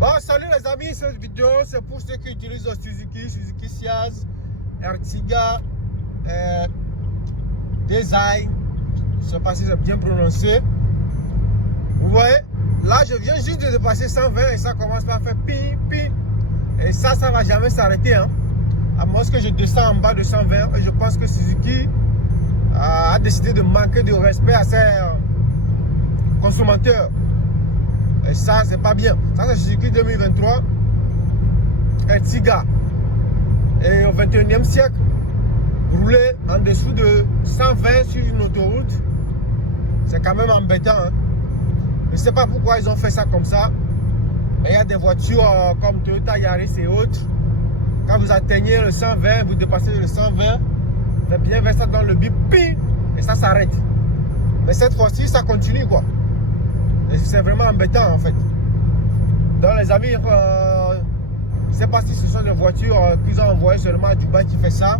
Bon, salut les amis, cette vidéo c'est pour ceux qui utilisent Suzuki Ciaz, Ertiga, Design. Je ne sais pas si c'est bien prononcé. Vous voyez, là je viens juste de dépasser 120 et ça commence à faire ping ping. Et ça ne va jamais s'arrêter. Hein. À moins que je descends en bas de 120. Et je pense que Suzuki a décidé de manquer de respect à ses consommateurs. Et ça, c'est pas bien. Ça, c'est Suzuki 2023. Ertiga. Et au 21e siècle, rouler en dessous de 120 sur une autoroute, c'est quand même embêtant. Hein. Je ne sais pas pourquoi ils ont fait ça comme ça. Mais il y a des voitures comme Toyota Yaris et autres. Quand vous atteignez le 120, vous dépassez le 120, vous faites bien vers ça dans le bip, et ça s'arrête. Mais cette fois-ci, ça continue quoi. Et c'est vraiment embêtant en fait. Donc les amis, je ne sais pas si ce sont des voitures qu'ils ont envoyées seulement à Dubaï qui fait ça.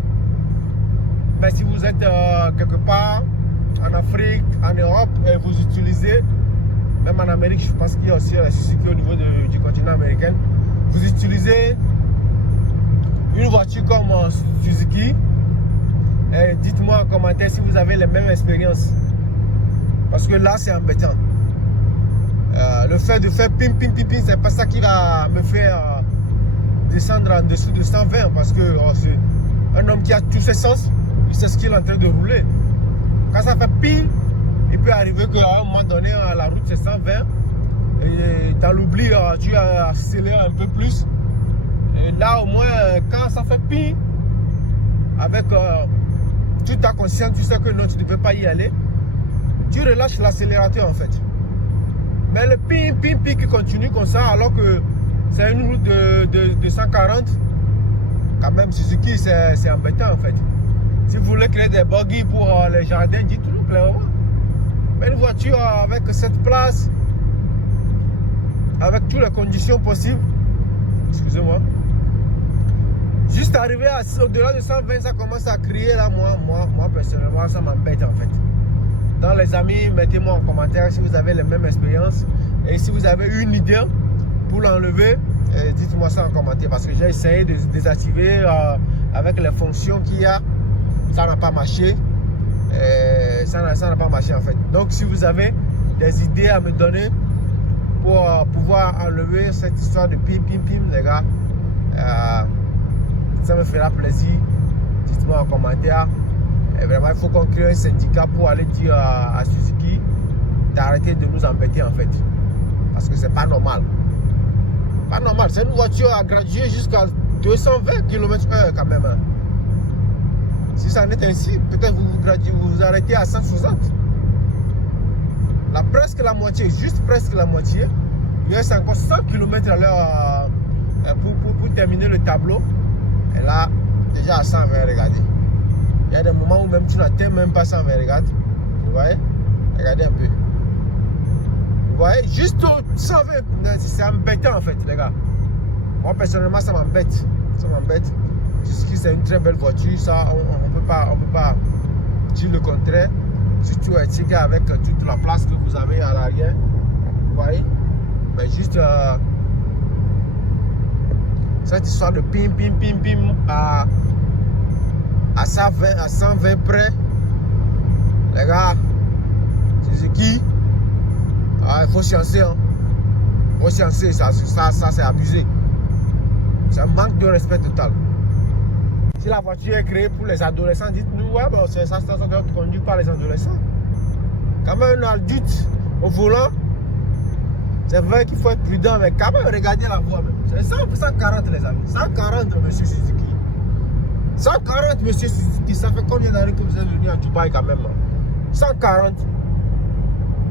Mais si vous êtes quelque part en Afrique, en Europe, et vous utilisez, même en Amérique, je pense qu'il y a aussi la Suzuki au niveau du continent américain, vous utilisez une voiture comme Suzuki, et dites-moi en commentaire si vous avez les mêmes expériences. Parce que là, c'est embêtant. Le fait de faire ping, c'est pas ça qui va me faire descendre en dessous de 120 parce que c'est un homme qui a tous ses sens, il sait ce qu'il est en train de rouler. Quand ça fait ping, il peut arriver qu'à un moment donné, la route c'est 120 et dans l'oubli, tu as accéléré un peu plus. Et là, au moins, quand ça fait ping, avec toute ta conscience, tu sais que non, tu ne peux pas y aller, tu relâches l'accélérateur en fait. Mais le ping qui continue comme ça, alors que c'est une route de 140, quand même Suzuki, c'est embêtant en fait. Si vous voulez créer des buggy pour les jardins, dites-le clairement. Mais une voiture avec cette place, avec toutes les conditions possibles, excusez-moi, juste arriver au-delà de 120, ça commence à crier là, moi personnellement, ça m'embête en fait. Donc les amis, mettez-moi en commentaire si vous avez les mêmes expériences et si vous avez une idée pour l'enlever, dites-moi ça en commentaire parce que j'ai essayé de désactiver avec les fonctions qu'il y a, ça n'a pas marché, ça n'a pas marché en fait. Donc si vous avez des idées à me donner pour pouvoir enlever cette histoire de pim les gars, ça me fera plaisir, dites-moi en commentaire. Et vraiment, il faut qu'on crée un syndicat pour aller dire à Suzuki d'arrêter de nous embêter en fait. Parce que c'est pas normal. Pas normal. C'est une voiture à graduer jusqu'à 220 km/h quand même. Hein. Si ça en est ainsi, peut-être vous vous arrêtez à 160. Là, presque la moitié, juste presque la moitié. Il reste encore 100 km à l'heure pour terminer le tableau. Et là, déjà à 120, regardez. Il y a des moments où même tu n'atteins même pas 120, regarde. Vous voyez? Regardez un peu. Vous voyez? Juste 120, c'est embêtant en fait, les gars. Moi personnellement, ça m'embête. Ça m'embête. Jusqu'ici, c'est une très belle voiture. Ça, on peut pas dire le contraire. Surtout Ertiga avec toute la place que vous avez à l'arrière. Vous voyez? Mais juste cette histoire de pim à 120 près, les gars, Suzuki, il faut sciencer, hein. Il faut sciencer, ça c'est abusé. C'est un manque de respect total. Si la voiture est créée pour les adolescents, dites-nous, ouais, bon, ça doit être conduit par les adolescents. Quand même un adulte au volant, c'est vrai qu'il faut être prudent, mais quand même regardez la voie même. C'est 140 les amis, 140 monsieur Suzuki. 140 monsieur Suzuki, ça fait combien d'années que vous êtes venu à Dubaï quand même? 140.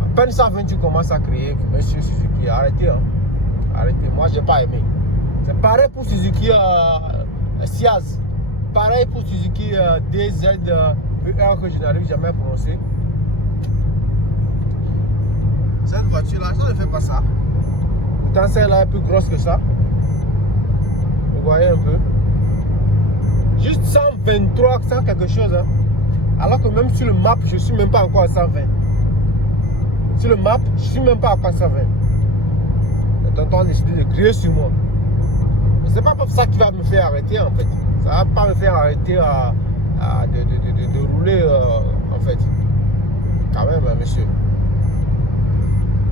À peine 120 tu commences à crier monsieur Suzuki, arrêtez hein. Arrêtez, moi j'ai pas aimé. C'est pareil pour Suzuki Ciaz. Pareil pour Suzuki DZ que je n'arrive jamais à prononcer. Cette voiture là, ça ne fait pas ça. Pourtant celle-là est plus grosse que ça. Vous voyez un peu. Juste 123, 100 quelque chose. Hein. Alors que même sur le map, je ne suis même pas encore à 120. Sur le map, je ne suis même pas à 120. tonton a décidé de crier sur moi. Mais c'est pas ça qui va me faire arrêter en fait. Ça va pas me faire arrêter de rouler en fait. Quand même, monsieur.